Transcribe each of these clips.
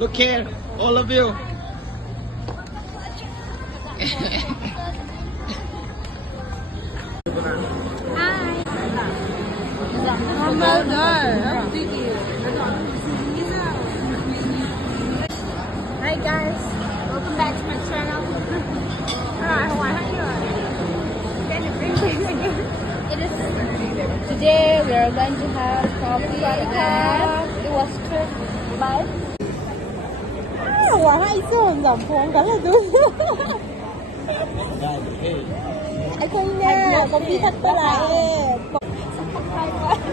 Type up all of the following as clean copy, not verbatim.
Look here, all of you. Hi guys, welcome back to my channel. Today we are going to have coffee and it was cooked by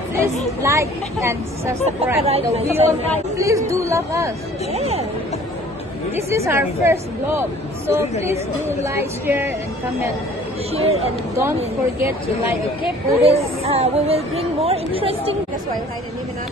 please like and subscribe the video. Please do love us. This is our first vlog, so please do like, share, and comment. Share and don't forget to like. Okay, please. We will bring more interesting. That's why I didn't even know.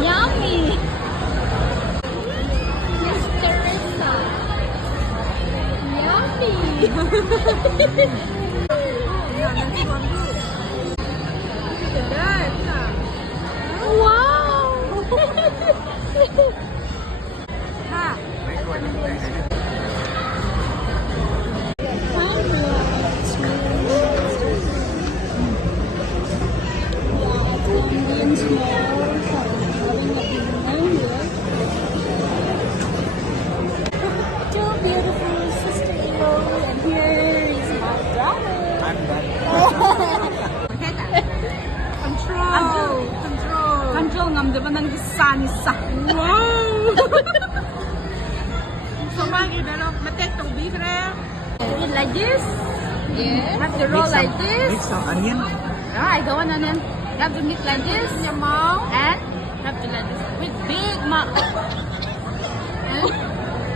Yummy! Miss Teresa! Yummy! Wow! Control ngầm được nang isa. Wow. So magi pero matek to beef ra. Eat like this. Yeah. Have to roll like this. Mix some onion. I go on onion. Have to mix like this. Your mouth. And have to like this with big mouth.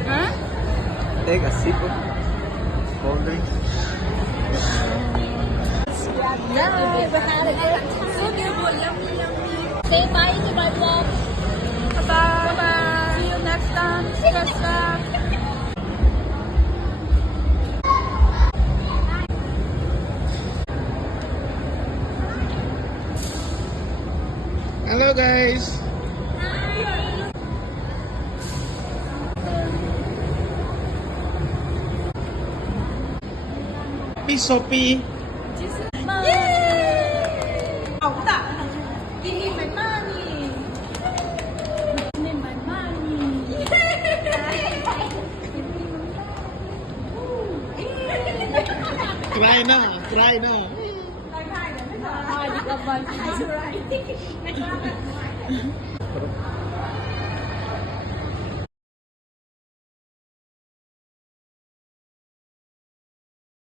Huh? Take a sip of cold drink. Yeah, we had a good time. So beautiful, yummy, yummy. Say bye to my vlog. Bye bye. See you next time. Next time. Hello guys. Be soapy. Try na. Try na. Hindi ka ba?